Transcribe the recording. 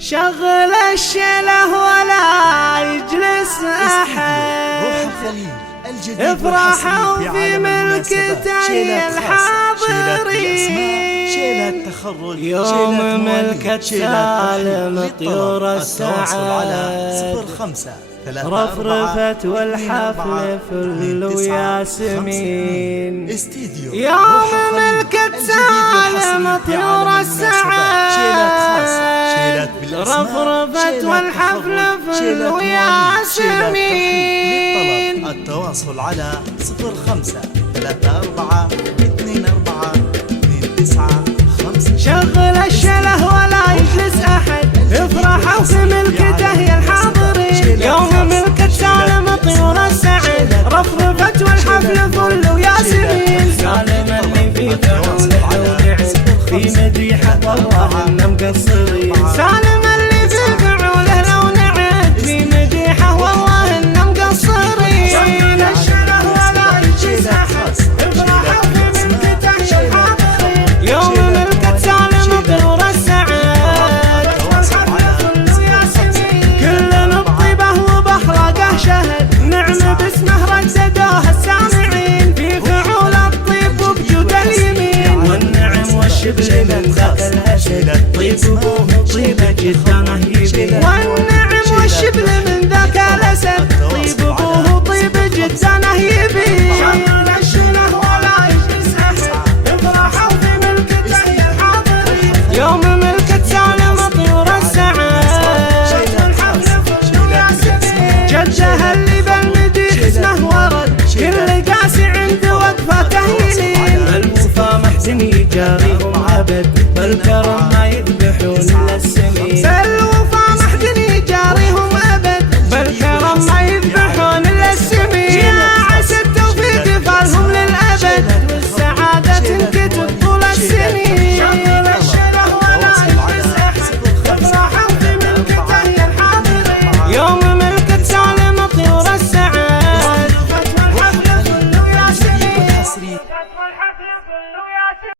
شغل الشله ولا يجلس أحد، افرحوا في ملكته الحاضرين، يوم ملكة سالم طيور السعد، رفرفت والحفل فل وياسمين، يوم ملكة سالم طيور السعد، رفرفت والحفل فل وياسمين. التواصل على 0534242955. شغل الشله ولا يجلس أحد، افرحوا في ملكته يا الحاضرين، يوم ملكة سالم طيور السعد، رفرفت والحفل فل وياسمين. سالم اللي في فعوله لو نعد، في مديحه والله إنه مقصرين، سالم اللي في فعوله لو نعد، في مديحه والله إنه مقصرين. شغل الشله ولا يجلس أحد، افرحوا في ملكته يا الحاضرين، يوم ملكة سالم طيور السعد، والحفل فل وياسمين. كل الطيبه وبأخلاقه شهد، نعم باسمه رددوه السامعين، في فعول الطيب وبجود اليمين، والنعم والشبل من ذاك الأسد، طيبه طيبه جدا نهيبين، والنعم والشبل من ذاك الأسد، طيبه طيب جدا نهيبين. شغل الشله ولا يجلس أحد، افرحوا في ملكته يا الحاضرين، يوم ملكة سالم طيور السعد، والحفل فل وياسمين. جده اللي بالمديح اسمه ورد، كل قاسي عنده وقفه تهيلين، الوفا محزن يجاريهم عبد، والكرم ما يقبل